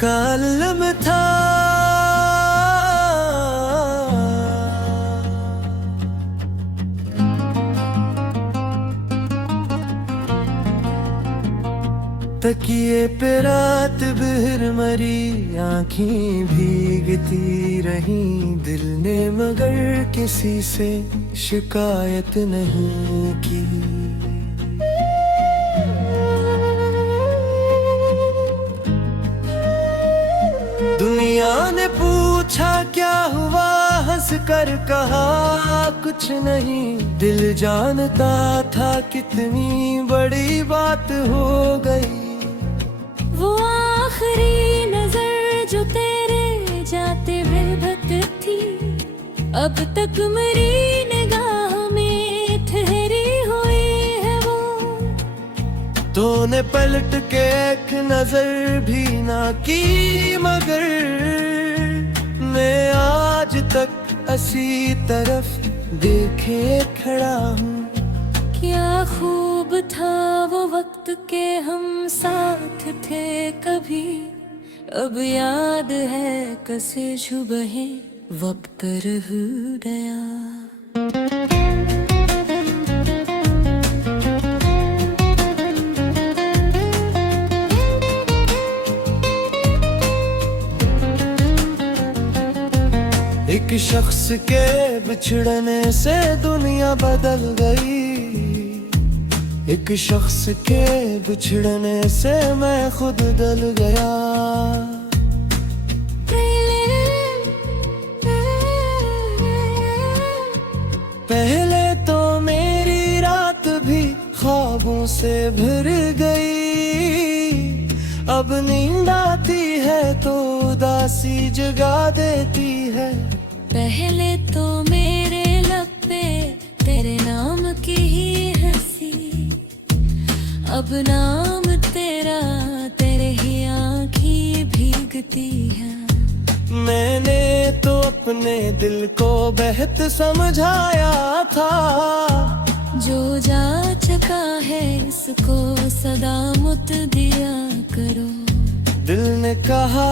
कालम था तकिए पे रात भर मरी, आँखें भीगती रही दिल ने, मगर किसी से शिकायत नहीं की। दुनिया ने पूछा क्या हुआ, हंस कर कहा कुछ नहीं। दिल जानता था कितनी बड़ी बात हो गई। वो आखिरी नजर जो तेरे जाते बेबस थी, अब तक मेरी निगाह में ठहरी हुई है वो। तूने पलट के एक नजर भी ना की, मगर मैं आज तक इसी तरफ देखे खड़ा हूँ। क्या खूब था वो वक्त के हम साथ थे कभी, अब याद है कैसे सुबह वक्त रह गया। एक शख्स के बिछड़ने से दुनिया बदल गई। एक शख्स के बिछड़ने से मैं खुद डल गया। पहले तो मेरी रात भी ख्वाबों से भर गई, अब नींद आती है तो उदासी जगा देती है। पहले तो मेरे लब पे तेरे नाम की ही हंसी, अब नाम तेरा तेरे ही आँखी भीगती है। मैंने तो अपने दिल को बेहद समझाया था, जो जा चुका है इसको सदा मुत दिया करो। दिल ने कहा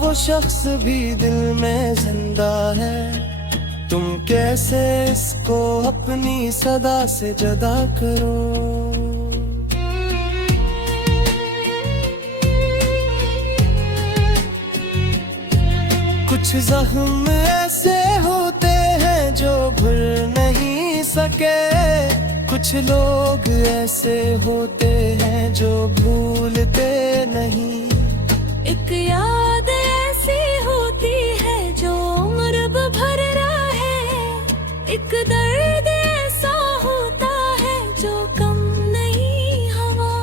वो शख्स भी दिल में जिंदा है, तुम कैसे इसको अपनी सदा से जुदा करो। कुछ जख्म ऐसे होते हैं जो भूल नहीं सके, कुछ लोग ऐसे होते हैं जो भूलते नहीं। एक याद ऐसी होती है जो उम्र भर रहे, एक दर्द ऐसा होता है जो कम नहीं हुआ।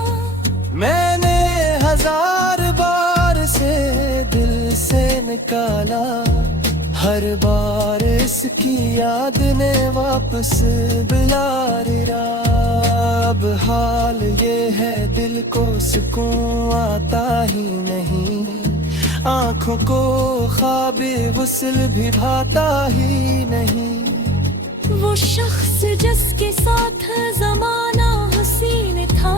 मैंने हजार बार से दिल से निकाला, हर बार इसकी याद ने वापस बुला लिया। अब हाल ये है दिल को सुकून आता ही नहीं, आँखों को ख्वाबे वुस्ल भी भाता ही नहीं। वो शख्स जिसके साथ जमाना हसीन था,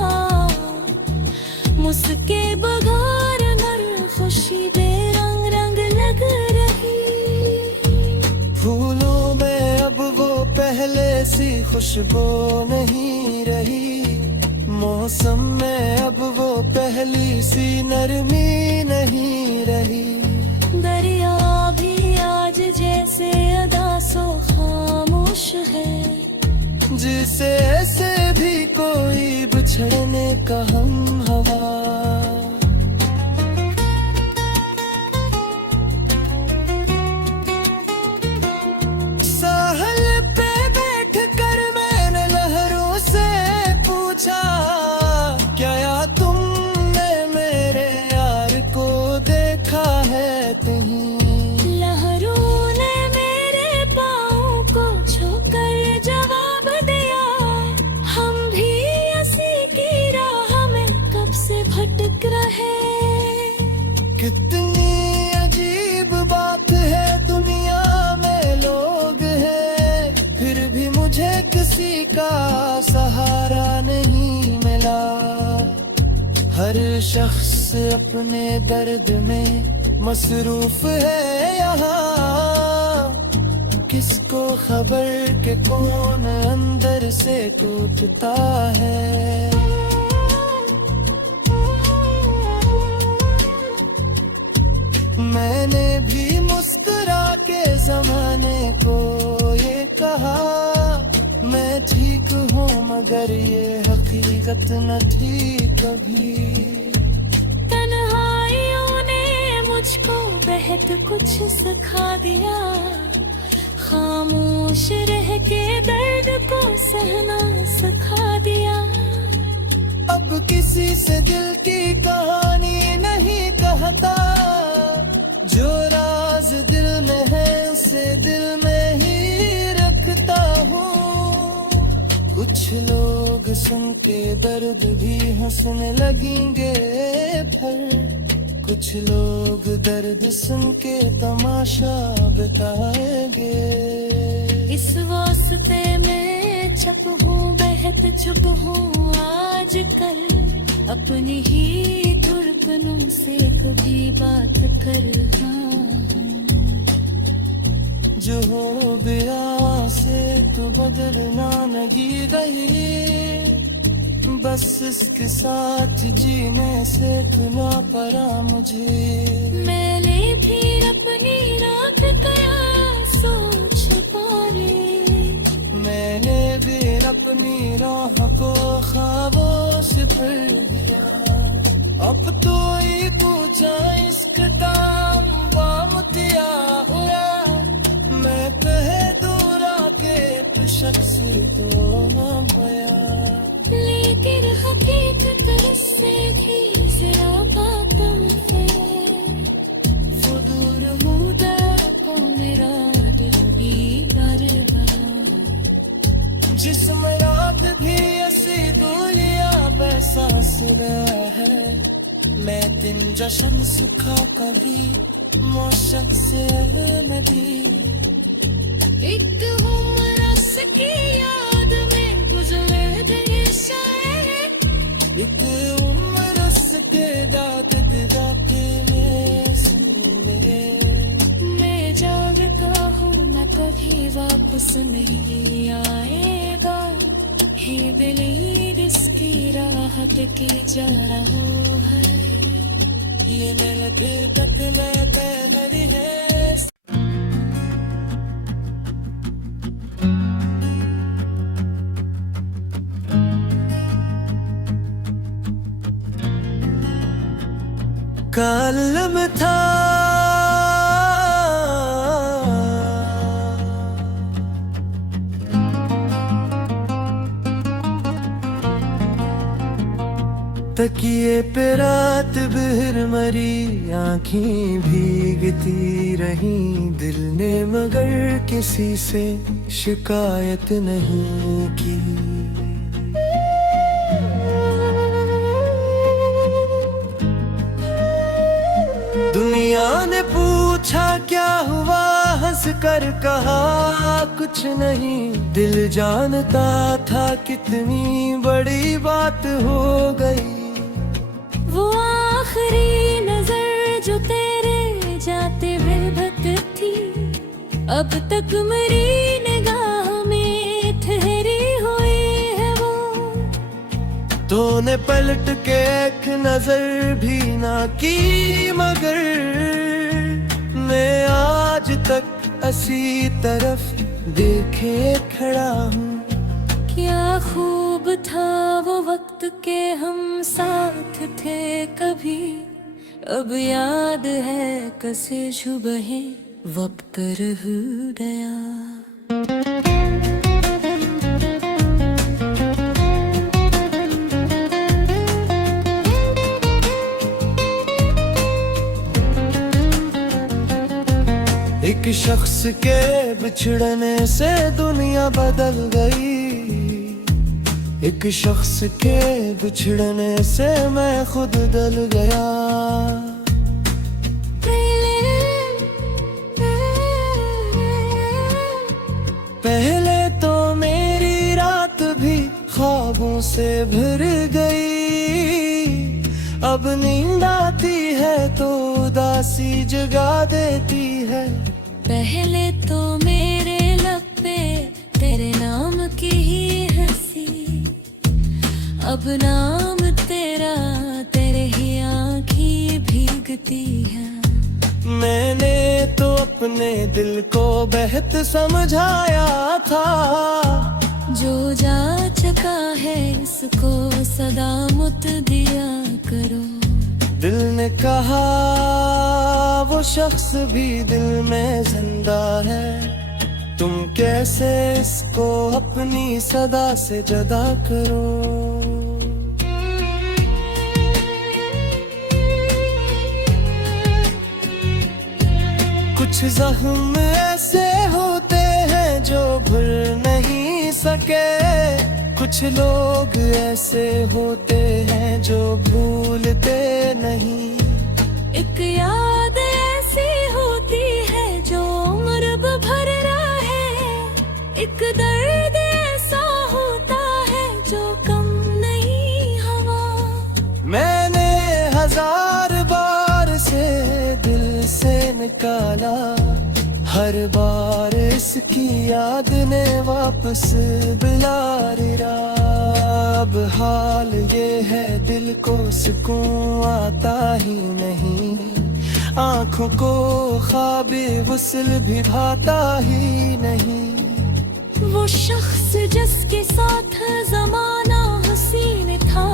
मुझके बगैर घर खुशी बेरंग रंग लग रही। फूलों में अब वो पहले सी खुशबू नहीं रही, मौसम में अब वो पहली सी नरमी नहीं रही। दरिया भी आज जैसे अदा सो खामोश है, जिसे ऐसे भी कोई बिछड़ने का हम हवा। क्या तुमने मेरे यार को देखा है कहीं? लहरों ने मेरे पाँव को छूकर जवाब दिया, हम भी इसी की राह में कब से भटक रहे। कितनी अजीब बात है, दुनिया में लोग हैं, फिर भी मुझे किसी का सहारा नहीं मिला। हर शख्स अपने दर्द में मसरूफ है यहाँ, किसको खबर के कौन अंदर से टूटता है। मैंने भी मुस्कुरा के जमाने को ये कहा, मैं ठीक हूँ मगर ये हकीकत न थी कभी। तन्हाइयों ने मुझको बेहद कुछ सिखा दिया, खामोश रह के दर्द को सहना सिखा दिया। अब किसी से दिल की कहानी नहीं कहता, जो राज दिल में है उसे दिल में ही रखता हूँ। कुछ लोग सुन के दर्द भी हंसने लगेंगे, फिर कुछ लोग दर्द सुन के तमाशा बताएंगे। इस वास्ते मैं चुप हूँ, बेहद चुप हूँ आजकल, अपनी ही धड़कनों से कभी बात कर रहा हूँ। जो हो गया से तो बदलना नहीं रही, बस इसके साथ जीने से खुला पड़ा मुझे। मैंने फिर अपनी रात गया सोच पारी, मैंने भी अपनी राह को ख्वाबों से भर दिया। अब तो ही पूछा इश्क दाम बामुतिया हुआ, मैं कहे दूरा के तो शख्स तो न भया। लेकिन हकीकत से भी जरा बातों से फुदूर हुदा को मेरा दिल ही बार बार। जिसम रात भी ऐसी दूरिया बरसास गया है, मैं दिन जश्न सुखा कभी मौसम से नदी। एक उम्र की याद में गुजरे दिन शायद, एक उम्र के दाद दिदाते में सुन ले। मैं जागता हूँ न कभी वापस नहीं आएगा, हे दिल जिसकी राहत की जा रहा है। ये लगे तक पहरी है। कालम था तकिए पे रात भर मरी आँखें भीगती रही, दिल ने मगर किसी से शिकायत नहीं की। दुनिया ने पूछा क्या हुआ, हंस कर कहा कुछ नहीं, दिल जानता था कितनी बड़ी बात हो गई। वो आखिरी नजर जो तेरे जाते बेबत थी, अब तक मेरी निगाह में ठहरी हुई है वो। तूने पलट के एक नजर भी ना की, मगर मैं आज तक ऐसी तरफ देखे खड़ा हूँ। क्या खूब था वो वक्त के हम साथ थे कभी, अब याद है कैसे सुबह वक्त रह गया। एक शख्स के बिछड़ने से दुनिया बदल गई, एक शख्स के बिछड़ने से मैं खुद दल गया। पहले तो मेरी रात भी ख्वाबों से भर गई, अब नींद आती है तो उदासी जगा देती है। पहले तो मेरे लब पे तेरे नाम की ही हंसी, अब नाम तेरा तेरे ही आँखी भीगती है। मैंने तो अपने दिल को बेहद समझाया था, जो जा चुका है इसको सदा मुत दिया करो। दिल ने कहा वो शख्स भी दिल में जिंदा है, तुम कैसे इसको अपनी सदा से जुदा करो। कुछ जख्म ऐसे होते हैं जो भूल नहीं सके, कुछ लोग ऐसे होते हैं जो भूलते नहीं। एक याद ऐसी होती है जो उम्र भर रहे, एक दर्द ऐसा होता है जो कम नहीं हुआ। मैंने 1000 बार से दिल से निकाला, हर बार इसकी याद ने वापस बुला लिया। अब हाल ये है दिल को सुकून आता ही नहीं, आँखों को ख्वाबे वुस्ल भी भाता ही नहीं। वो शख्स जिसके साथ जमाना हसीन था,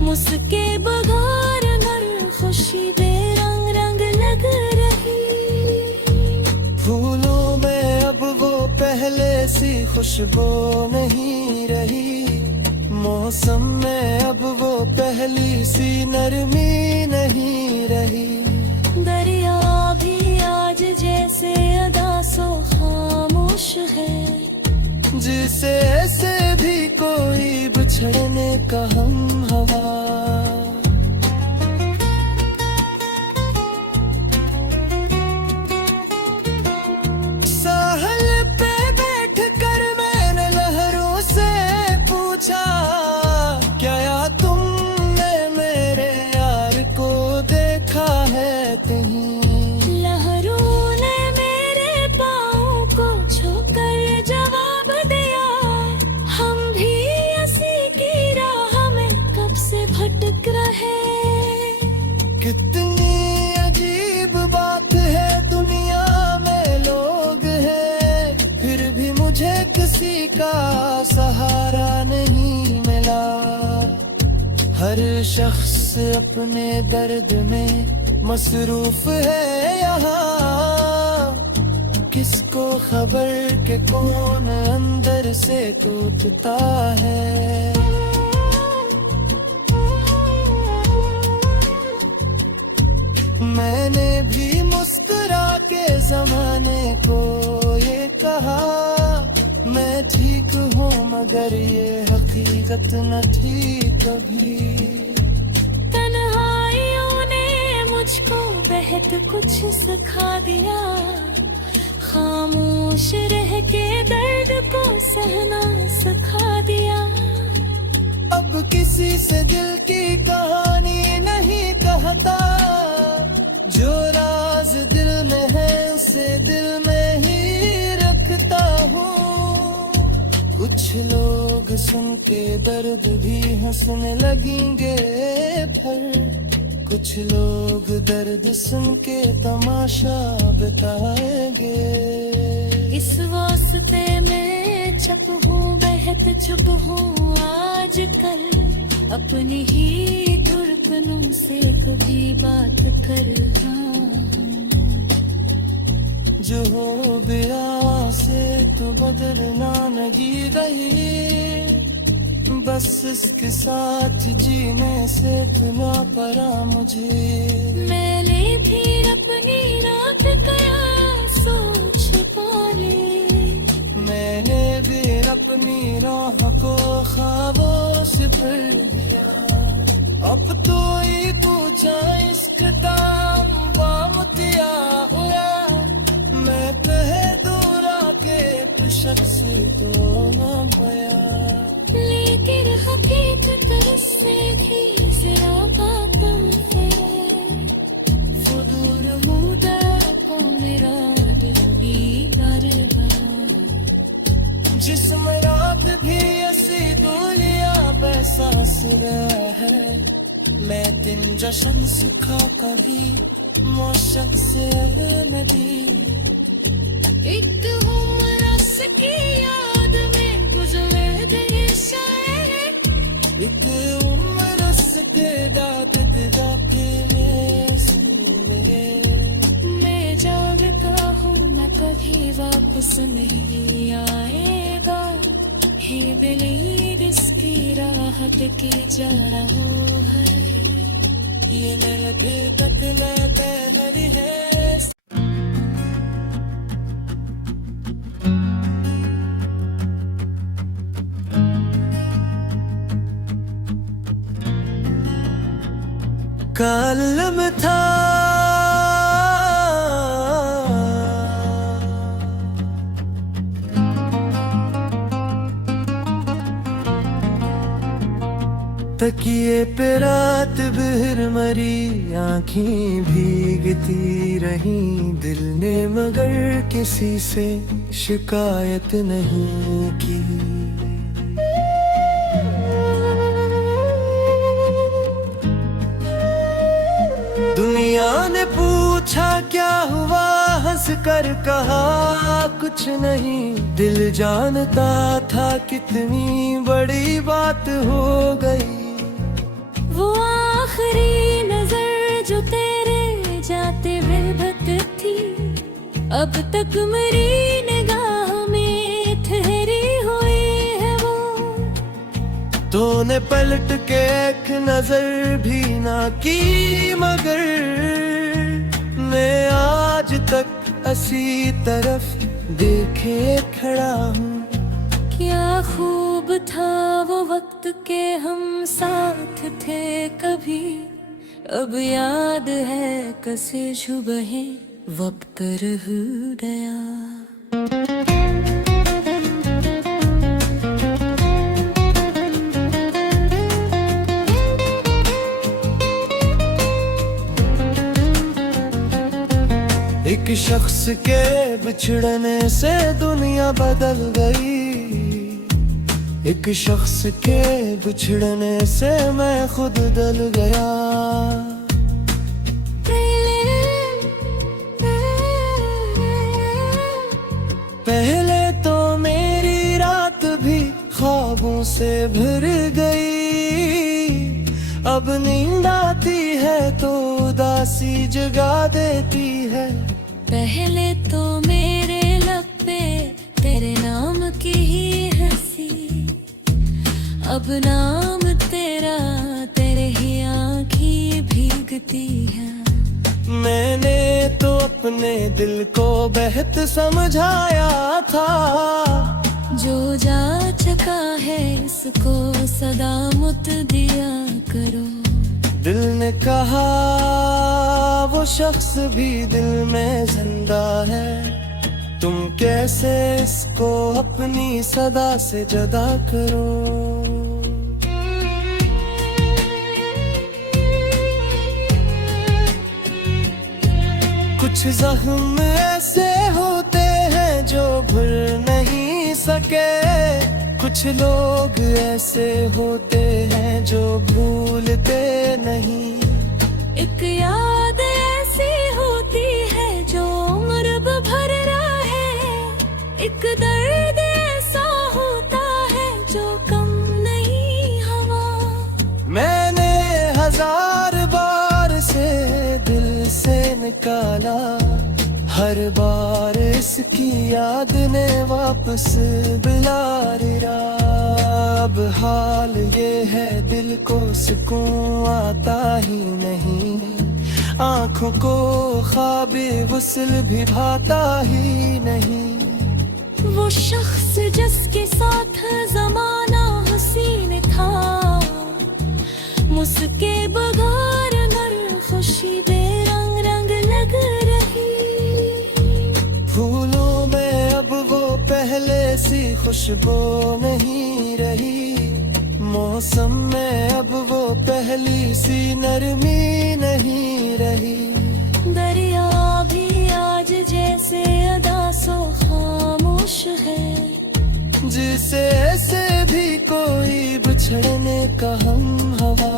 मुझके बगैर घर खुशी बेरंग रंग लग रही। फूलों में अब वो पहले सी खुशबू नहीं रही, मौसम में अब वो पहली सी नरमी नहीं रही। दरिया भी आज जैसे अदा सो खामोश है, जिसे ऐसे भी कोई बिछड़ने का हम हवा। साहल पे बैठ कर मैंने लहरों से पूछा, क्या यार तुमने मेरे यार को देखा है कहीं। लहरों ने मेरे पाँव को छूकर जवाब दिया, हम भी इसी की राह में कब से भटक रहे। कितनी अजीब बात है, दुनिया में लोग हैं फिर भी मुझे किसी का सहारा नहीं मिला। हर शख्स अपने दर्द में मसरूफ है यहाँ, किसको खबर के कौन अंदर से टूटता है। मैंने भी मुस्कुरा के जमाने को ये कहा, मैं ठीक हूँ मगर ये हकीकत न थी कभी। तन्हाइयों ने मुझको बेहद कुछ सिखा दिया, खामोश रह के दर्द को सहना सिखा दिया। अब किसी से दिल की कहानी नहीं कहता, जो राज दिल में है उसे दिल में ही रखता हूँ। कुछ लोग सुन के दर्द भी हंसने लगेंगे, फिर कुछ लोग दर्द सुन के तमाशा बताएंगे। इस वास्ते मैं चुप हूँ, बेहद चुप हूँ आजकल, अपनी ही धड़कनों से कभी बात कर रहा हूँ। जो हो गया से तो बदलना नहीं रही, बस इसके साथ जीने से इतना पड़ा मुझे। मैंने भी अपनी रात गया सोच पाली, मैंने भी अपनी राह को ख्वाबों से भर दिया। अब तो ही पूछा इश्क दाम बामतिया हुआ, मैं कह दूरा के तो शख्स को न पाया। लेकिन हकीकत से भी जरा गया है मैं दिन जश्न सुखा कभी मौशक से नदी एक उम्र की याद में गुजरे दिन शायद इत उम्र के दाद दाते सुन ले मैं जानता हूँ न कभी वापस नहीं आएगा हे दिलीर इसकी राहत की जा रहा है ये लगे बदला पहरी है कालम था तकिए पे रात भर मरी आँखें भीगती रही दिल ने मगर किसी से शिकायत नहीं की दुनिया ने पूछा क्या हुआ हंस कर कहा कुछ नहीं दिल जानता था कितनी बड़ी बात हो गई वो आखिरी नजर जो तेरे जाते बेबत थी अब तक मेरी निगाह में ठहरी हुई है वो तूने पलट के एक नजर भी ना की मगर मैं आज तक असी तरफ देखे खड़ा हूँ क्या खूब था वो वक्त के हम साथ थे कभी अब याद है कसे शुबहे वक्त रह गया एक शख्स के बिछड़ने से दुनिया बदल गई एक शख्स के बिछड़ने से मैं खुद दल गया पहले तो मेरी रात भी ख्वाबों से भर गई अब नींद आती है तो उदासी जगा देती है पहले तो मेरे लब पे तेरे नाम की ही हंसी अब नाम तेरा तेरे ही आँखी भीगती है मैंने तो अपने दिल को बेहद समझाया था जो जा चुका है इसको सदा मुत दिया करो दिल ने कहा वो शख्स भी दिल में जिंदा है तुम कैसे इसको अपनी सदा से जुदा करो कुछ जख्म ऐसे होते हैं जो भूल नहीं सके कुछ लोग ऐसे होते हैं जो भूलते नहीं एक याद ऐसी होती है जो उम्र भर रहे एक दर्द ऐसा होता है जो कम नहीं हवा मैंने हजार बार से दिल से निकाला हर बार इसकी याद ने वापस बुला लिया अब हाल ये है दिल को सुकून आता ही नहीं आँखों को ख्वाबे वुस्ल भी भाता ही नहीं वो शख्स जिसके साथ जमाना हसीन था मुझके बगैर घर खुशी बेरंग रंग लग रही फूलों में अब वो पहले सी खुशबू नहीं रही मौसम में अब वो पहली सी नरमी नहीं रही दरिया भी आज जैसे अदा सो खामोश है जिसे ऐसे भी कोई बिछड़ने का हम हवा।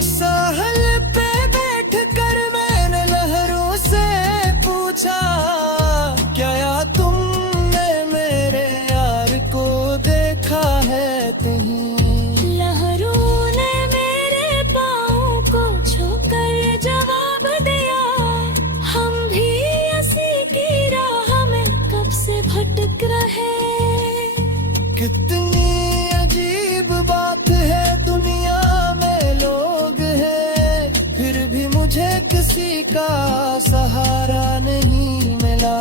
साहल पे बैठ कर मैंने लहरों से पूछा, क्या यार तुमने मेरे यार को देखा है कहीं? लहरों ने मेरे पाँव को छूकर जवाब दिया, हम भी इसी की राह में कब से भटक रहे। कितनी अजीब बात है, दुनिया में लोग हैं, फिर भी मुझे किसी का सहारा नहीं मिला।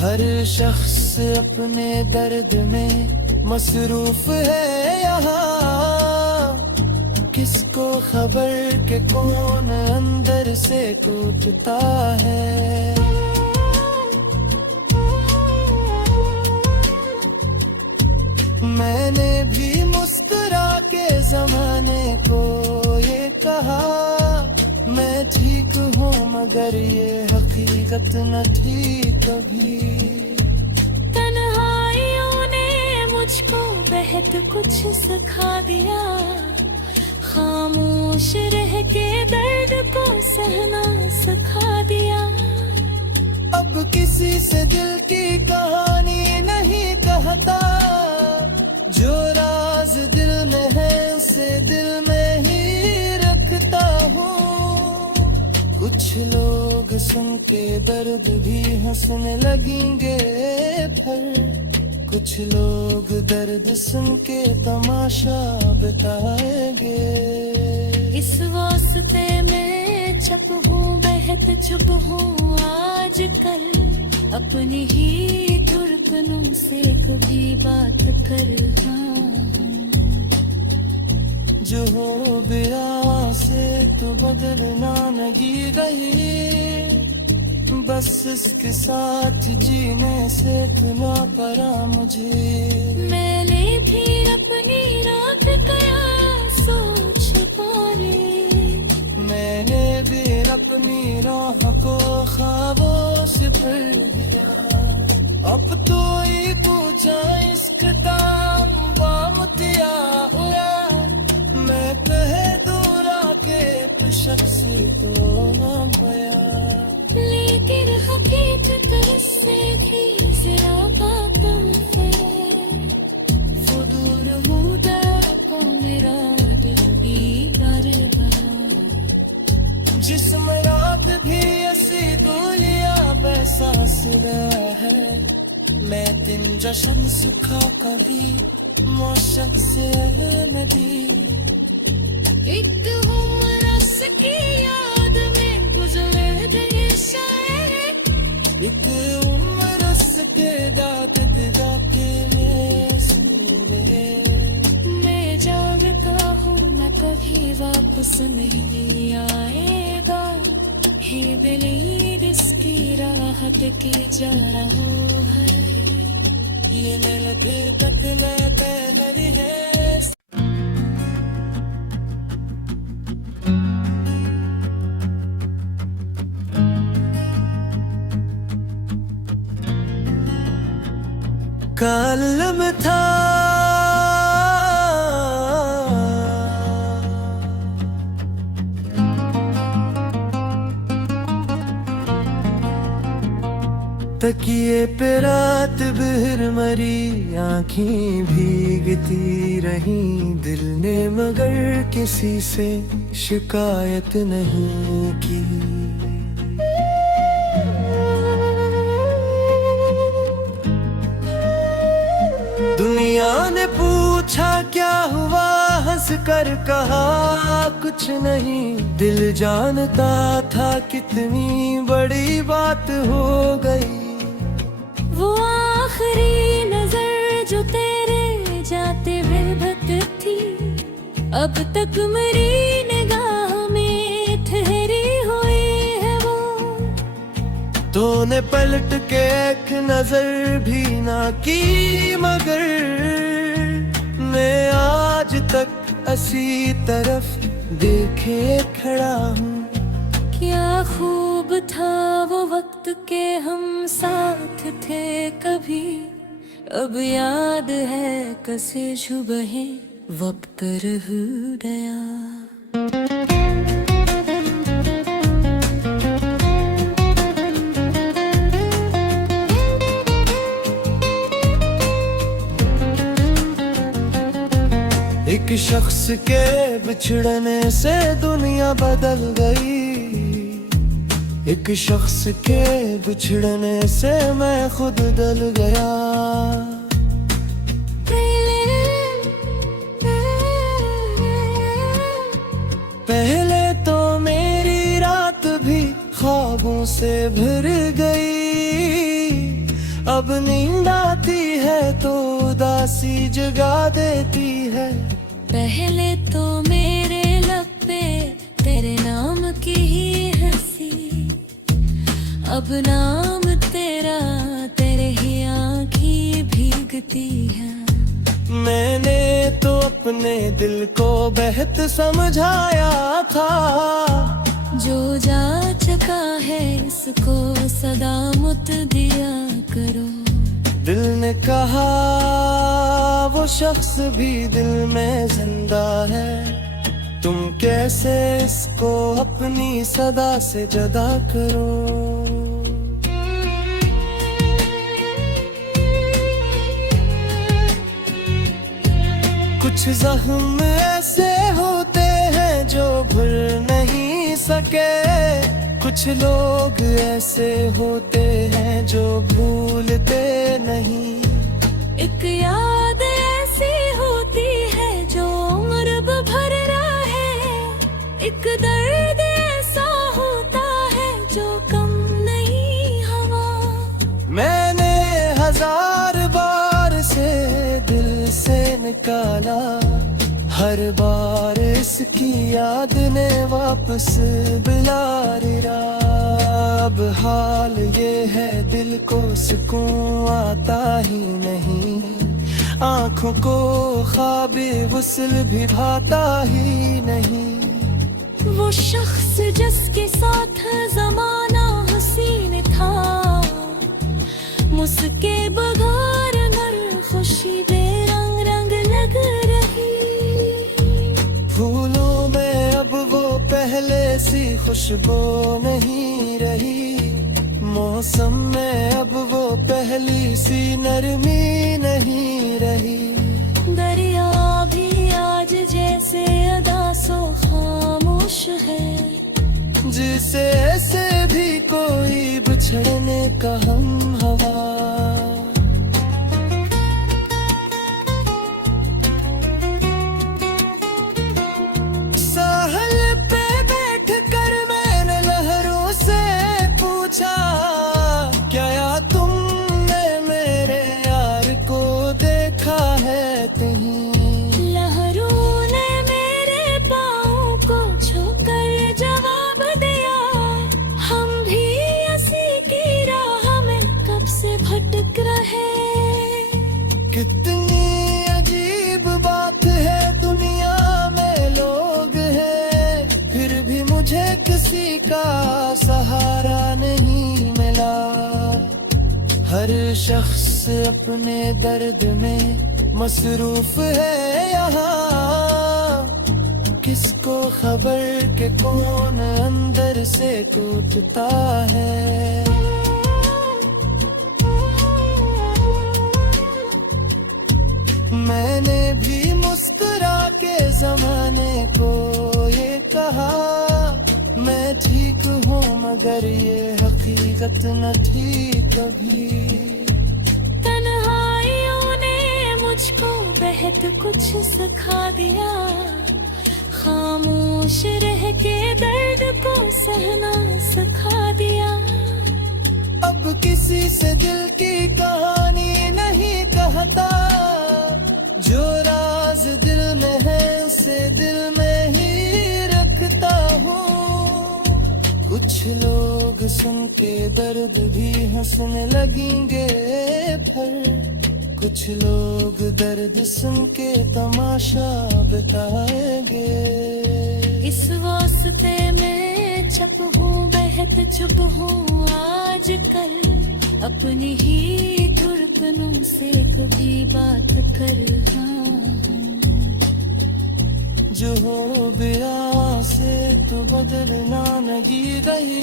हर शख्स अपने दर्द में मसरूफ है यहाँ, किसको खबर के कौन अंदर से टूटता है। मैंने भी मुस्कुरा के जमाने को ये कहा, मैं ठीक हूँ मगर ये हकीकत न थी कभी। तन्हाइयों ने मुझको बेहद कुछ सिखा दिया, खामोश रह के दर्द को सहना सिखा दिया। अब किसी से दिल की कहानी नहीं कहता, जो राज दिल में है उसे दिल में ही रखता हूँ। कुछ लोग सुन के दर्द भी हंसने लगेंगे, फिर कुछ लोग दर्द सुन के तमाशा बताएंगे। इस वास्ते मैं चुप हूँ, बेहद चुप हूँ आजकल, अपनी ही धड़कनों से कभी बात कर। जो हो गया से तो बदलना नहीं गई, बस इसके साथ जीने से इतना पड़ा मुझे। मैंने फिर अपनी रात गया सोच पाने, मैंने भी अपनी राह को ख्वाबों से भर दिया। अब तो ही पूछा इश्क का बामतिया हुआ, मैं कह दूरा के तो शख्स को न पाया। लेकिन हकीकत से भी ज्यादा है, फुदूर हुदा को मेरा दिल की यार बना। जिसम रात भी ऐसी दूलिया बहसास गया है, मैं दिन जश्न सुखा कभी मौशक से नदी। एक उम्र की याद में गुजरे दिन शायद, एक उम्र के दाद दिदा के लिए सुने। मैं जानता हूँ मैं कभी वापस नहीं आएगा, हे दिल इसकी राहत की जा रहा है। ये लगे तक पहरी है। कालम था तकिए पे रात भर मरी आँखें भीगती रही, दिल ने मगर किसी से शिकायत नहीं की। दुनिया ने पूछा क्या हुआ, हंस कर कहा कुछ नहीं, दिल जानता था कितनी बड़ी बात हो गई। वो आखिरी नजर जो तेरे जाते बेबक थी, अब तक मेरी निगाह में ठहरी हुई है वो। तूने पलट के एक नजर भी ना की, मगर मैं आज तक इसी तरफ देखे खड़ा हूँ। क्या खूब था वो वक्त के हम साथ थे कभी, अब याद है कैसे सुबह वक्त रह गया। एक शख्स के बिछड़ने से दुनिया बदल गई, एक शख्स के बिछड़ने से मैं खुद डल गया। पहले तो मेरी रात भी ख्वाबों से भर गई, अब नींद आती है तो उदासी जगा देती है। पहले तो मेरे लब पे तेरे नाम की ही हंसी, अब नाम तेरा तेरे ही आँखी भीगती है। मैंने तो अपने दिल को बेहद समझाया था, जो जा चुका है इसको सदा मुत दिया करो। दिल ने कहा वो शख्स भी दिल में जिंदा है, तुम कैसे इसको अपनी सदा से जुदा करो। कुछ जख्म ऐसे होते हैं जो भूल नहीं सके, कुछ लोग ऐसे होते हैं जो भूलते नहीं। एक याद ऐसी होती है जो उम्र भर रहे, एक दर्द ऐसा होता है जो कम नहीं हुआ। मैंने 1000 बार से दिल से निकाला, हर बार इसकी याद ने वापस बुला लिया। अब हाल ये है दिल को सुकून आता ही नहीं, आँखों को ख्वाबे गुस्ल भी भाता ही नहीं। वो शख्स जिसके साथ जमाना हसीन था, मुझके बगैर घर खुशी बेरंग रंग लग रही। फूलों में अब वो पहले सी खुशबू नहीं रही, मौसम में अब वो पहली सी नरमी नहीं रही। दरिया भी आज जैसे अदासो खामोश है, जिसे ऐसे भी कोई बिछड़ने का हम हवा। साहल पे बैठ कर मैंने लहरों से पूछा, क्या तुमने मेरे यार को देखा है कहीं। लहरों ने मेरे पाँव को छूकर जवाब दिया, हम भी इसी की राह में कब से भटक रहे। कितनी अजीब बात है, दुनिया में लोग हैं, फिर भी मुझे किसी का सहारा नहीं मिला। हर शख्स अपने दर्द में मसरूफ है यहाँ, किसको खबर के कौन अंदर से टूटता है। मैंने भी मुस्कुरा के जमाने को ये कहा, मैं ठीक हूँ मगर ये हकीकत न थी कभी। तन्हाइयों ने मुझको बेहद कुछ सिखा दिया, खामोश रह के दर्द को सहना सिखा दिया। अब किसी से दिल की कहानी नहीं कहता, जो राज दिल में है उसे दिल में ही रखता हूँ। कुछ लोग सुन के दर्द भी हंसने लगेंगे, फिर कुछ लोग दर्द सुन के तमाशा बताएंगे। इस वास्ते में चुप हूँ बात चुप हूँ आजकल, अपनी ही धड़कनों से कभी बात कर। जो हो गया से तो बदलना नहीं रही,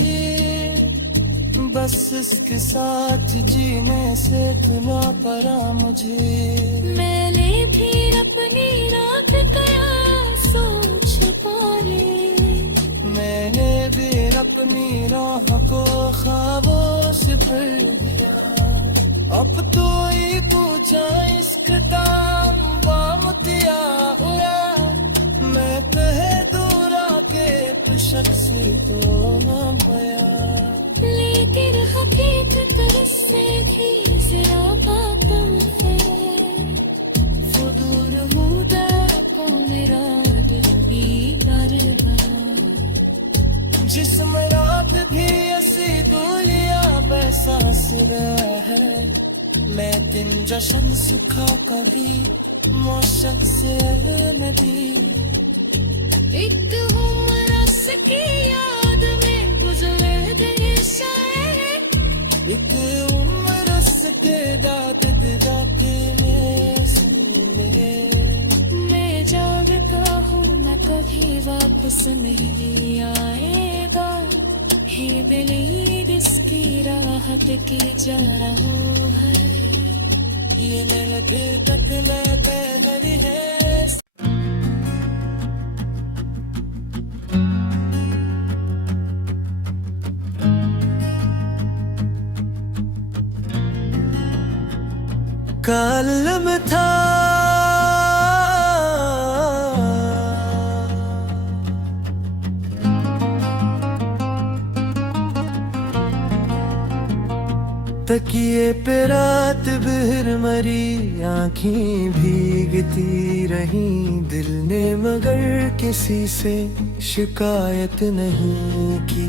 बस इसके साथ जीने से तो ना पड़ा मुझे। मैंने भी अपनी रात गया सोच पाले, मैंने भी अपनी राह को ख्वाबों से भर दिया। अब तो ही पूछा इश्क दाम बामतिया उया, मैं कहे दूरा के तो शख्स को ना पाया। लेकिन हकीकत से भी ज़्यादा कम है, फुदूर हुदा को मेरा दिल बीमार बना। जिसम रात भी ऐसी दूलिया बहसास रहा है, मैं दिन जश्न सुखा कभी मौशक से नदी। एक उम्र की याद में गुजरे दिन शायद, एक उम्र के दाद दिदा के सुन ले। मैं जानता हूँ न कभी वापस नहीं आएगा, हे दिल जिसकी राहत की जा रहा है। ये लगे तक लहरी है। कालम था तकिए पे रात भर मरी आँखें भीगती रही, दिल ने मगर किसी से शिकायत नहीं की।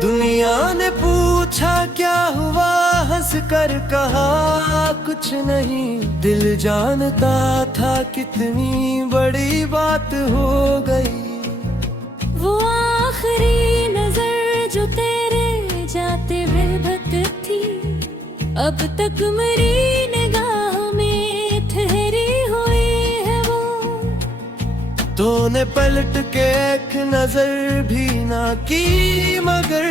दुनिया ने पूछा क्या हुआ, हंस कर कहा कुछ नहीं। दिल जानता था कितनी बड़ी बात हो गई। वो आखिरी नजर जो तेरे जाते बेबक थी, अब तक मेरी निगाह में ठहरी हुई है वो। तूने पलट के एक नजर भी ना की, मगर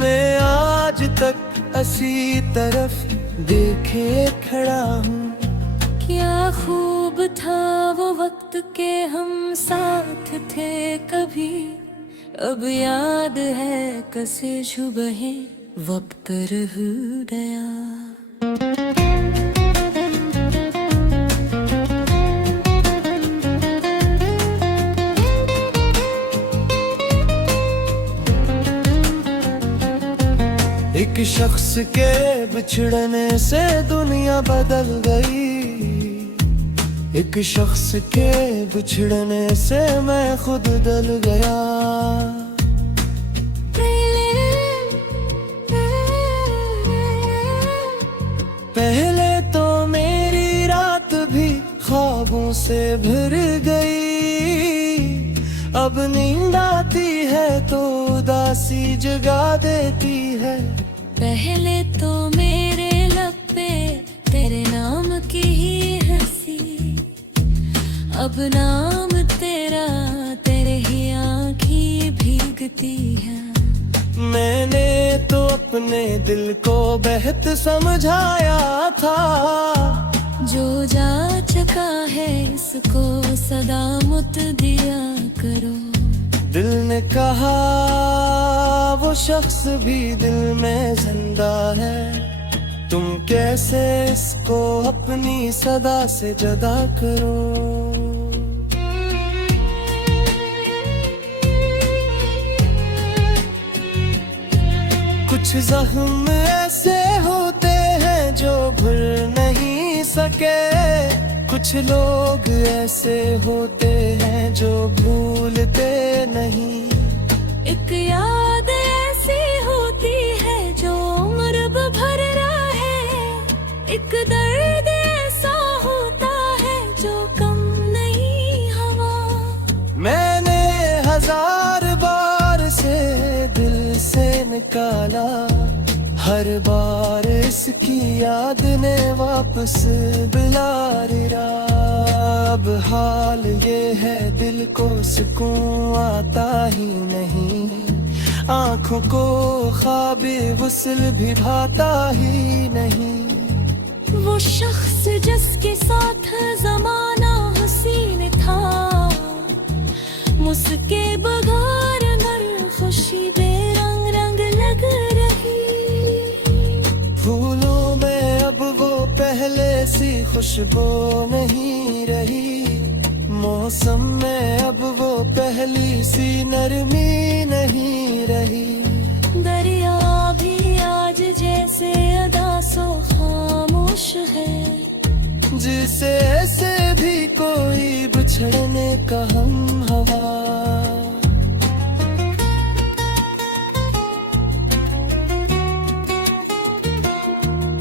मैं आज तक इसी तरफ देखे खड़ा हूँ। क्या खूब था वो वक्त के हम साथ थे कभी, अब याद है कैसे सुबह वक्त रह गया। एक शख्स के बिछड़ने से दुनिया बदल गई, एक शख्स के बिछड़ने से मैं खुद डल गया। पहले तो मेरी रात भी ख्वाबों से भर गई, अब नींद आती है तो उदासी जगा देती है। पहले तो मेरे लब पे तेरे नाम की ही हंसी, अब नाम तेरा तेरे ही आँखी भीगती है। मैंने तो अपने दिल को बेहद समझाया था, जो जा चुका है इसको सदा मुत दिया करो। दिल ने कहा वो शख्स भी दिल में जिंदा है, तुम कैसे इसको अपनी सदा से जुदा करो। कुछ जख्म ऐसे होते हैं जो भूल नहीं सके, कुछ लोग ऐसे होते हैं जो भूलते नहीं। एक याद ऐसी होती है जो उम्र भर रहा है, एक दर्द ऐसा होता है जो इसकी याद ने वापस बुला रिरा। अब हाल ये है दिल को सुकून आता ही नहीं, आंखों को ख्वाब वुसल भी भाता ही नहीं। वो शख्स जिसके साथ जमाना हसीन था, मुझके बगैर घर खुशी बेरंग रंग लग रही। फूलों में अब वो पहले सी खुशबू नहीं रही, मौसम में अब वो पहली सी नरमी नहीं रही। दरिया भी आज जैसे अदा सो खामोश है, जिसे ऐसे भी कोई बिछड़ने का हम हवा।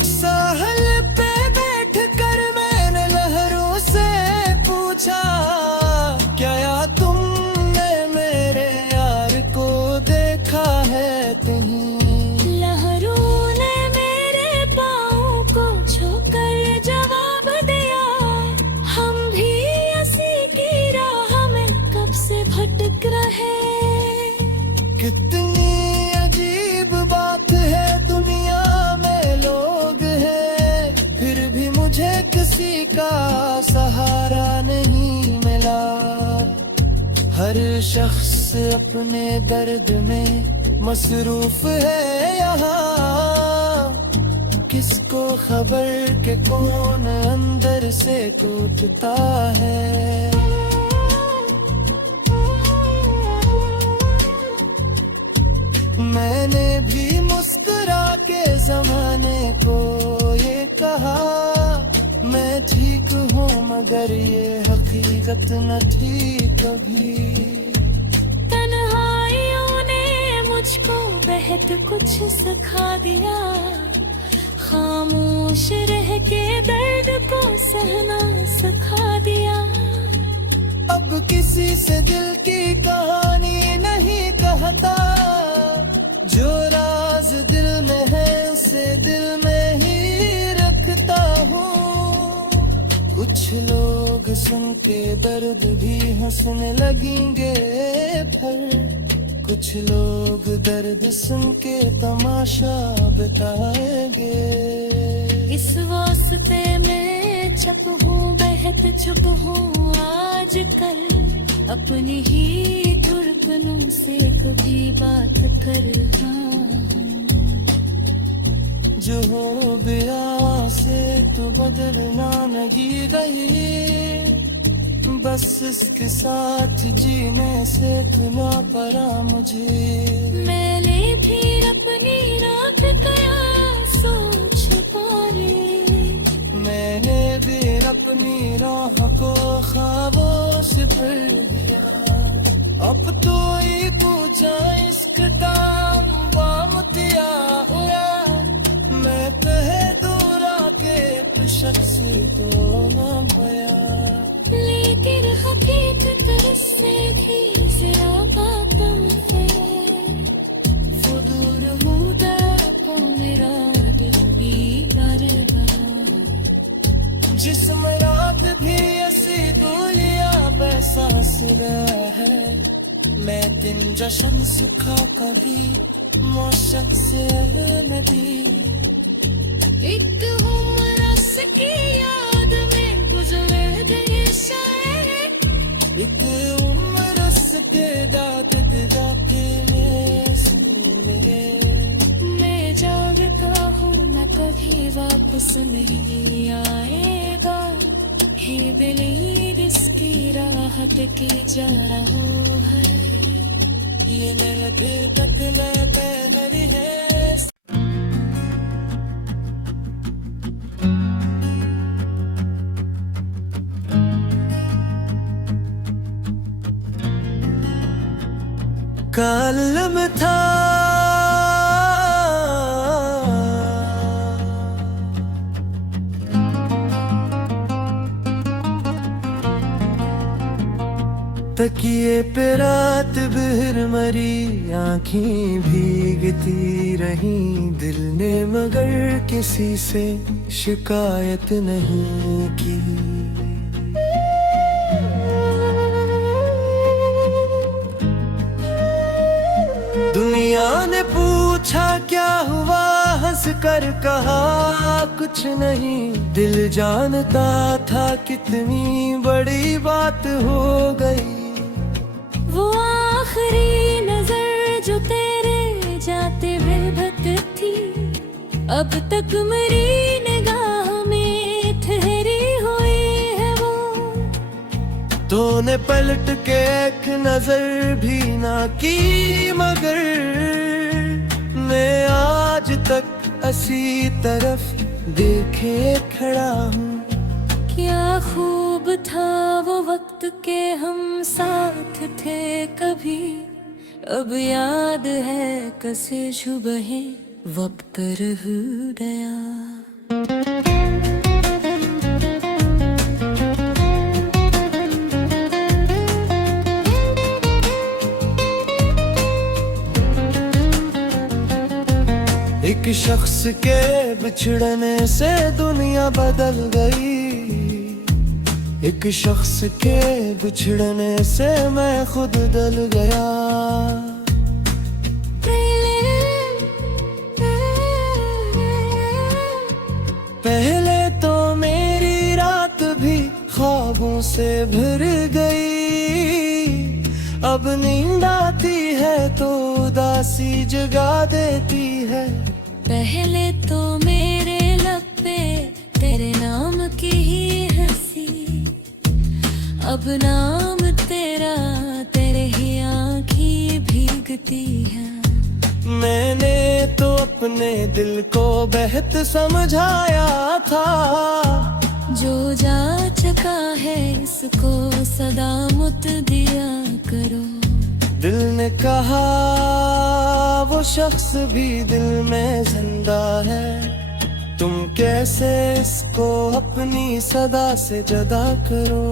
साहल पे बैठ कर मैंने लहरों से पूछा, क्या यार तुमने मेरे यार को देखा है कहीं। लहरों ने मेरे पाँव को छूकर जवाब दिया, हम भी इसी की राह में कब से भटक रहे। कितनी अजीब बात है, दुनिया में लोग हैं, फिर भी मुझे किसी का सहारा नहीं मिला। हर शख्स अपने दर्द में मसरूफ है यहाँ, किसको खबर के कौन अंदर से टूटता है। मैंने भी मुस्कुरा के जमाने को ये कहा, मैं ठीक हूँ मगर ये हकीकत न थी कभी। तन्हाइयों ने मुझको बेहद कुछ सिखा दिया, खामोश रह के दर्द को सहना सिखा दिया। अब किसी से दिल की कहानी नहीं कहता, जो राज दिल में है उसे दिल में ही रखता हूँ। कुछ लोग सुन के दर्द भी हंसने लगेंगे, फिर कुछ लोग दर्द सुन के तमाशा बताएंगे। इस वास्ते मैं चुप हूँ, बेहद चुप हूँ आजकल, अपनी ही धड़कनों से कभी बात कर। जो हो गया से तो बदलना नहीं गई, बस इसके साथ जीने से तुना पड़ा मुझे। मैंने फिर अपनी रात कया सोच पारी, मैंने भी अपनी राह को ख्वाबों से भर दिया। अब तो ही पूछा इश्क का बामतिया उया, मैं कहे दूरा के शख्स को न पाया। लेकिन हकीकत से भी ज्यादा है, फुदूर हुदा को मेरा दिल भी डर गया। जिसम रात भी ऐसी दूलिया बहसास रहा है, मैं दिन जश्न सुखा कभी मौसम से नदी। एक उम्र की याद में गुजरे दिन शायर, एक उम्र के दाद दिदा के लिए सुन ले। मैं जागता हूँ न कभी वापस नहीं आएगा, हे दिल इसकी राहत की जा रहा है। ये लगे तकला पहरी है। कालम था तकिए पे रात भर मरी आँखें भीगती रही, दिल ने मगर किसी से शिकायत नहीं की। दुनिया ने पूछा क्या हुआ, हंस कर कहा कुछ नहीं, दिल जानता था कितनी बड़ी बात हो गई। वो आखिरी नजर जो तेरे जाते बेबक थी, अब तक मेरी निगाह में ठहरी हुई है वो। तूने पलट के एक नजर भी ना की, मगर मैं आज तक इसी तरफ देखे खड़ा हूँ। क्या खूब था वो वक्त के हम साथ थे कभी, अब याद है कैसे सुबह वक्त रह गया। एक शख्स के बिछड़ने से दुनिया बदल गई, एक शख्स के बिछड़ने से मैं खुद डल गया। पहले तो मेरी रात भी ख्वाबों से भर गई, अब नींद आती है तो उदासी जगा देती है। पहले तो मेरे लब पे तेरे नाम की ही हंसी, अब नाम तेरा तेरे ही आँखी भीगती है। मैंने तो अपने दिल को बेहद समझाया था, जो जा चुका है इसको सदा मुत दिया करो। दिल ने कहा वो शख्स भी दिल में जिंदा है, तुम कैसे इसको अपनी सदा से जुदा करो।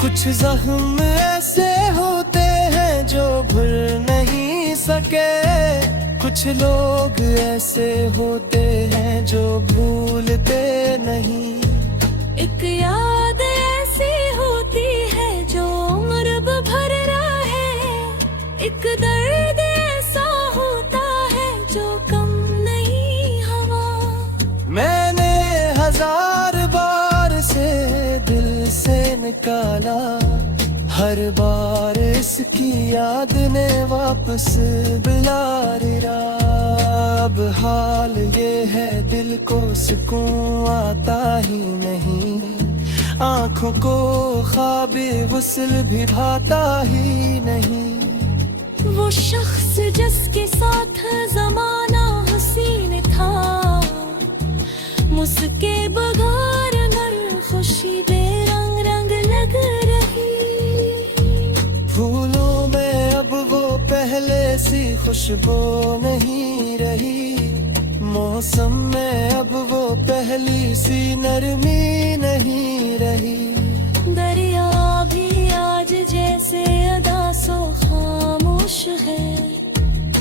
कुछ जख्म ऐसे होते हैं जो भूल नहीं सके, कुछ लोग ऐसे होते हैं जो भूलते नहीं। एक याद ऐसी होती है जो उम्र भर रहे, एक दर्द ऐसा होता है जो कम नहीं हुआ। मैंने 1000 बार से दिल से निकाला, हर बार इसकी याद ने वापस बुला लिया। अब हाल ये है दिल को सुकून आता ही नहीं, आंखों को ख्वाब वुस्ल भी भाता ही नहीं। वो शख्स जिसके साथ जमाना हसीन था, मुझके बगैर घर खुशी बेरंग रंग लग रही। फूलों में अब वो पहले सी खुशबू नहीं रही, मौसम में अब वो पहली सी नरमी नहीं रही। दरिया भी आज जैसे अदा सो खामोश है,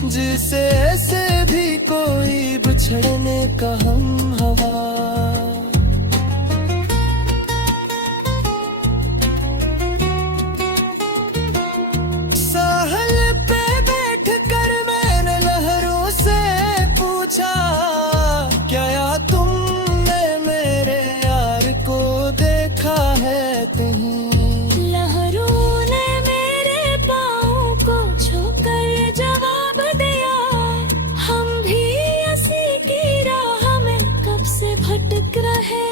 जिसे ऐसे भी कोई बिछड़ने का हम हवा। साहल पे बैठ कर मैंने लहरों से पूछा, क्या यार तुमने मेरे यार को देखा है कहीं। लहरों ने मेरे पाँव को छूकर जवाब दिया, हम भी इसी की राह में कब से भटक रहे।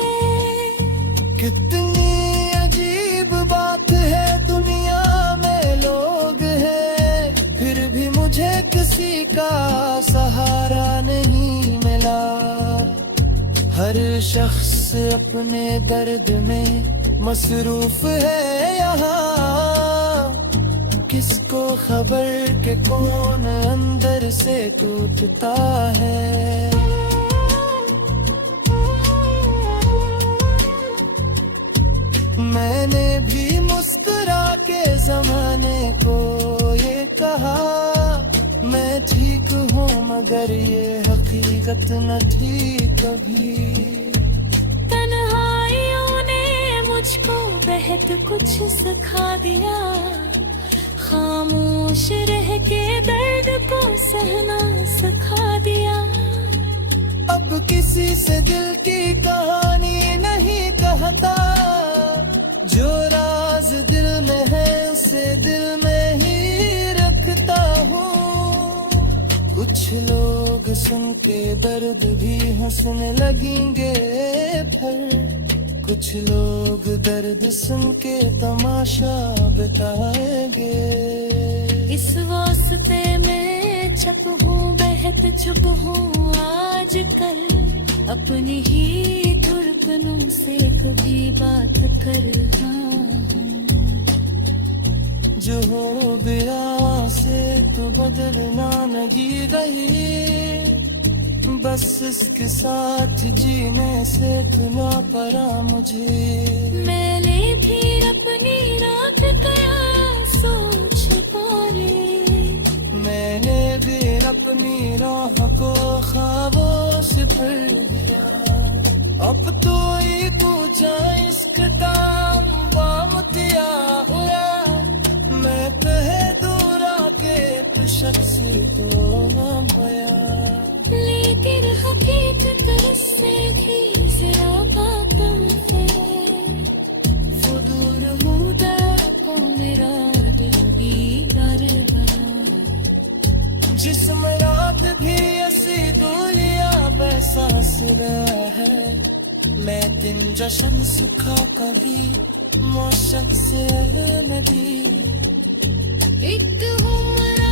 कितनी अजीब बात है, दुनिया में लोग हैं, फिर भी मुझे किसी का सहारा नहीं मिला। हर शख्स अपने दर्द में मसरूफ है यहाँ, किसको खबर के कौन अंदर से टूटता है। मैंने भी मुस्कुरा के जमाने को ये कहा, मैं ठीक हूँ मगर ये हकीकत न थी कभी। तन्हाइयों ने मुझको बेहद कुछ सिखा दिया, खामोश रह के दर्द को सहना सिखा दिया। अब किसी से दिल की कहानी नहीं कहता, जो राज दिल में है उसे दिल में ही रखता हूँ। कुछ लोग सुन के दर्द भी हंसने लगेंगे, फिर कुछ लोग दर्द सुन के तमाशा बिताएंगे। इस वास्ते मैं चुप हूँ, बेहद चुप हूँ आजकल, अपनी ही धड़कनों से कभी बात कर रहा हूँ। जो हो गया से तो बदलना नहीं रही, बस इसके साथ जीने से ना पड़ा मुझे। मैंने भी अपनी रात गया सोच पाले, मैंने भी अपनी राह को ख्वाबों से भर दिया। अब तो ही पूछा इसका दाम बामतिया हुआ, मैं कहे दूर आके तो शख्स तो न पाया। लेकिन हकीकत से भी जरा बात है, वो दूर होता को मेरा दिल की दर बना। जिसम रात भी ऐसी दूलिया बहसास रहा है, मैं दिन जश्न सिखा कभी मौशक से नदी। एक उम्र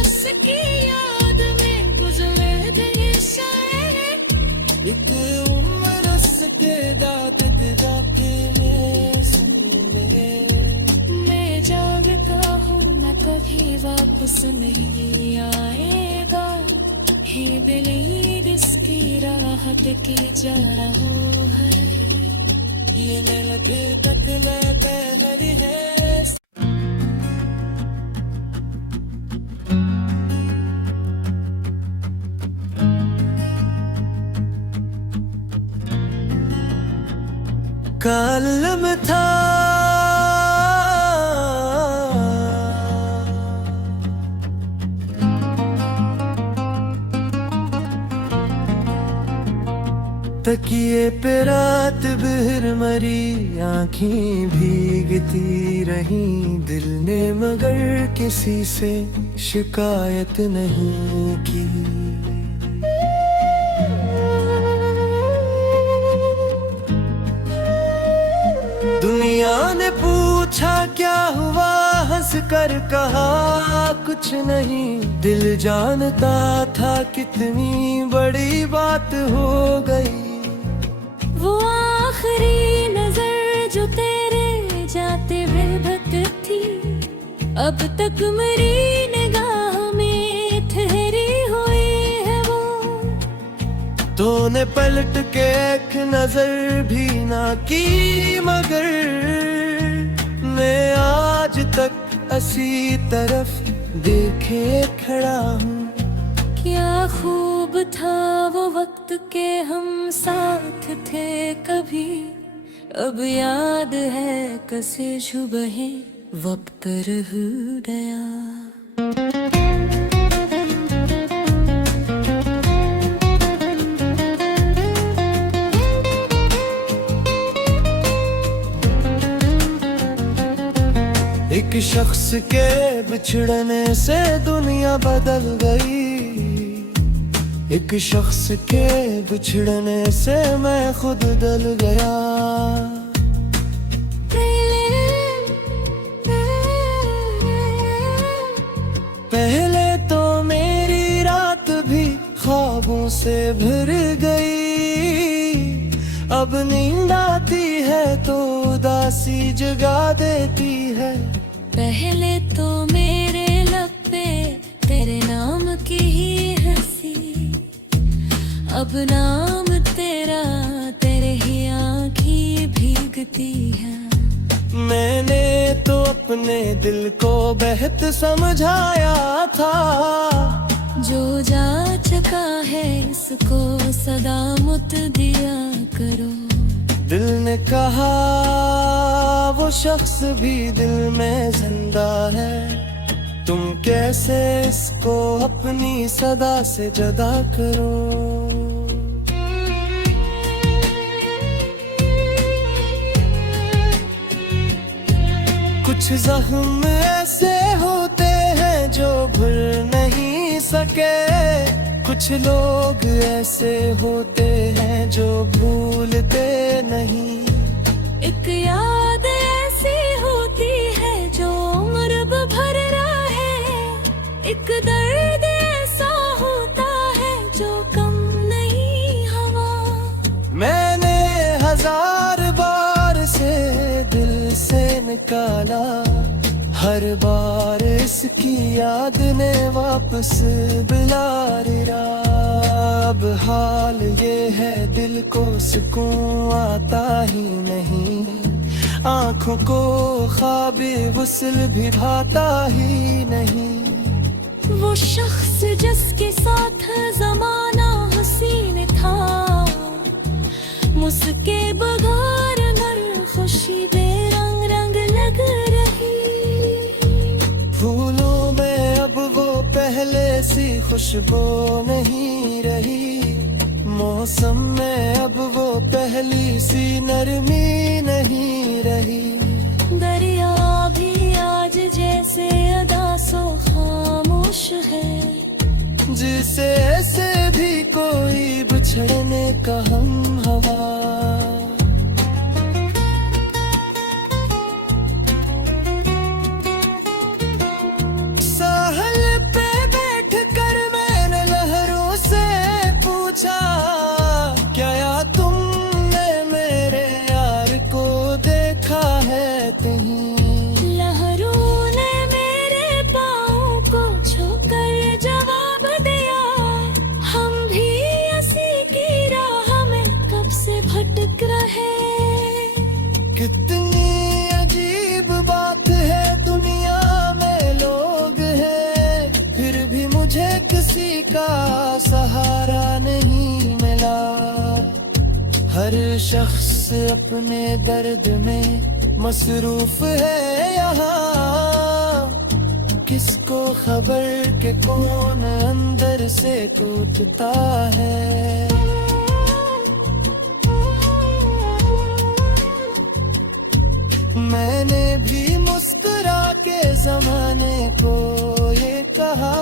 की याद में गुजरे दिन शायर, एक उम्र के दाद दिदा के सुन ले। मैं जानता हूँ न कभी वापस नहीं आएगा, हे दिल इसकी राहत की जा रहा है। ये न लगे तकला पहरी है। कालम था तकिए पे रात भर मरी, आँखें भीगती रही, दिल ने मगर किसी से शिकायत नहीं की। दुनिया ने पूछा क्या हुआ, हंस कर कहा कुछ नहीं, दिल जानता था कितनी बड़ी बात हो गई। वो आखिरी नजर जो तेरे जाते बेबक थी, अब तक मेरी निगाह में ठहरी हुई है वो। तूने पलट के एक नजर भी ना की, मगर मैं आज तक इसी तरफ देखे खड़ा हूँ। क्या खूब था वो वक्त के हम साथ थे कभी, अब याद है कैसे सुबह वक्त रह गया। एक शख्स के बिछड़ने से दुनिया बदल गई, एक शख्स के बिछड़ने से मैं खुद डल गया। पहले तो मेरी रात भी ख्वाबों से भर गई, अब नींद आती है तो उदासी जगा देती है। पहले तो मेरे लब पे तेरे नाम की ही हंसी, अब नाम तेरा तेरे ही आँखें भीगती है। मैंने तो अपने दिल को बेहद समझाया था, जो जा चुका है इसको सदा मुत दिया करो। दिल ने कहा वो शख्स भी दिल में जिंदा है, तुम कैसे इसको अपनी सदा से जुदा करो। कुछ जख्म ऐसे होते हैं जो भूल नहीं सके, कुछ लोग ऐसे होते हैं जो भूलते नहीं। एक याद ऐसी होती है जो उम्र भर रहे, एक दर्द ऐसा होता है जो कम नहीं हवा। मैंने 1000 बार से दिल से निकाला, हर बार इसकी याद ने वापस बुला लिया। अब हाल ये है दिल को सुकून आता ही नहीं, आंखों को ख्वाब वुस्ल भी भाता ही नहीं। वो शख्स जिसके साथ जमाना हसीन था, मुझके बगैर घर खुशी बेरंग रंग लग रही। फूलों में अब वो पहले सी खुशबू नहीं रही, मौसम में अब वो पहली सी नरमी नहीं रही। दरिया भी आज जैसे अदासो खामोश है, जिसे ऐसे भी कोई बिछड़ने का हम हवा। साहल पे बैठ कर मैंने लहरों से पूछा, क्या यार तुमने मेरे यार को देखा है कहीं। लहरों ने मेरे पाँव को छूकर जवाब दिया, हम भी इसी की राह में कब से भटक रहे। कितनी अजीब बात है, दुनिया में लोग हैं फिर भी मुझे किसी का सहारा नहीं मिला। हर शख्स अपने दर्द में मसरूफ है यहाँ, किसको खबर के कौन अंदर से टूटता है। मैंने भी मुस्कुरा के जमाने को ये कहा,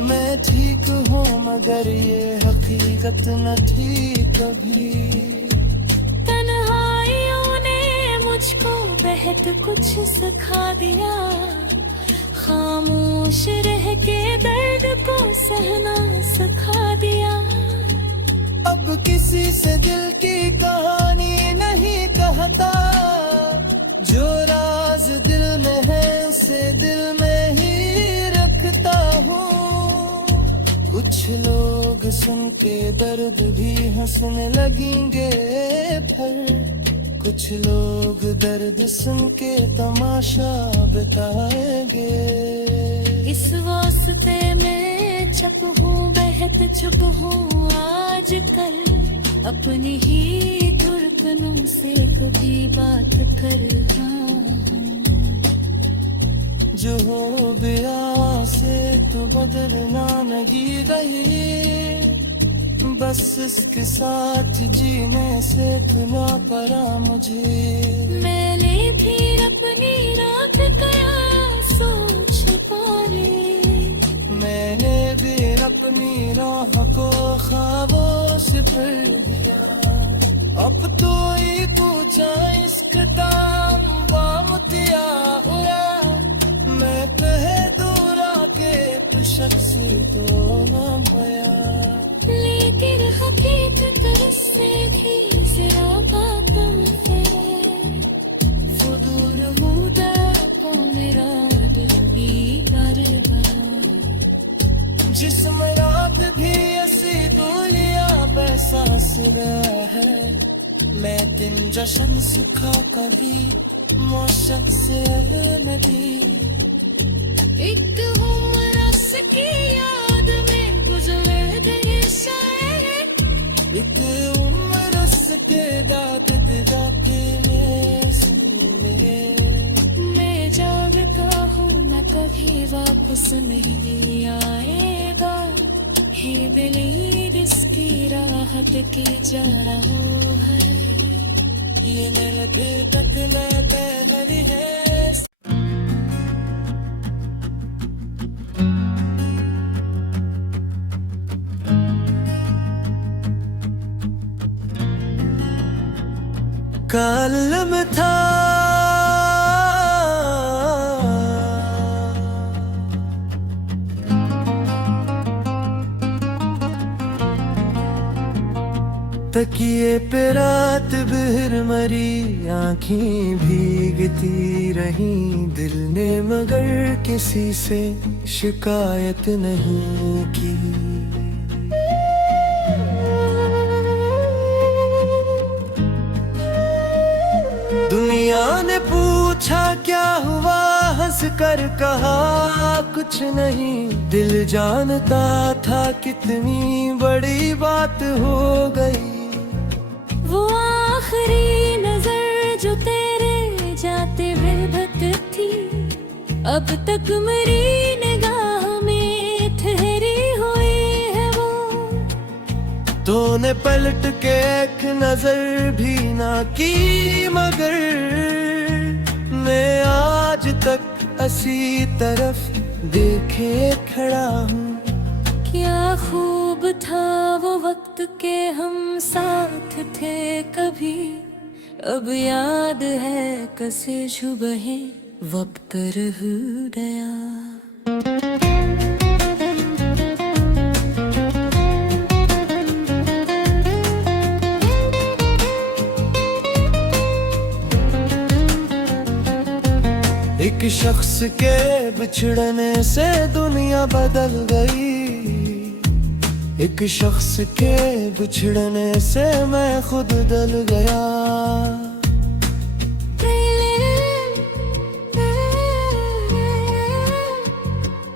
मैं ठीक हूँ मगर ये हकीकत न थी कभी। तन्हाइयों ने मुझको बेहद कुछ सिखा दिया, खामोश रह के दर्द को सहना सिखा दिया। अब किसी से दिल की कहानी नहीं कहता, जो राज दिल में है उसे दिल में ही रखता हूँ। कुछ लोग सुन के दर्द भी हंसने लगेंगे, फिर कुछ लोग दर्द सुन के तमाशा बताएंगे। इस वास्ते मैं चुप हूँ, बेहद चुप हूँ आजकल, अपनी ही धड़कनों से कभी बात कर। जो हो गया से तो बदलना नहीं रही, बस इसके साथ जीने से ना पड़ा मुझे। मैंने फिर अपनी रात कया सोच पाली, मैंने भी अपनी राह को ख्वाबों से भर दिया। अब तो ही पूछा इसका दाम बामतिया हुआ, मैं कहे दूर आके तो शख्स तो न पाया। लेकिन हकीकत से भी जरा बात है, फुदूर हुदा को मेरा दिल ही बार-बार। जिसम रात भी ऐसी दूलिया बहसास रहा है, मैं दिन जश्न सिखा कभी मौसम से नदी एक उम्र की याद में गुजरे दे शायद इत उम्र के दाद दिला के मैं जानता हूँ न कभी वापस नहीं आएगा। हे दिल इसकी राहत की जा रहा है। ये न लगे तकला बहरी है। कालम था तकिए पे रात भर मरी आँखें भीगती रही दिल ने मगर किसी से शिकायत नहीं की। दुनिया ने पूछा क्या हुआ हंस कर कहा कुछ नहीं। दिल जानता था कितनी बड़ी बात हो गई। वो आखिरी नजर जो तेरे जाते बेबक थी अब तक मेरी निगाह में ठहरी हुई है वो। तूने पलट के एक नजर भी ना की मगर मैं आज तक इसी तरफ देखे खड़ा हूँ। क्या खूब था वो वक्त के हम साथ थे कभी अब याद है कैसे सुबह वक्त रह गया। एक शख्स के बिछड़ने से दुनिया बदल गई। एक शख्स के बिछड़ने से मैं खुद डल गया।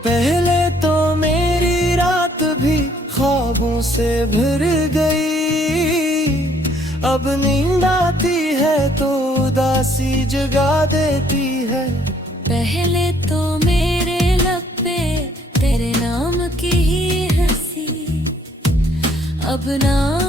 पहले तो मेरी रात भी ख्वाबों से भर गई। अब नींद आती है तो उदासी जगा देती है। पहले तो मेरे लब पे तेरे नाम की ही हंसी अब नाम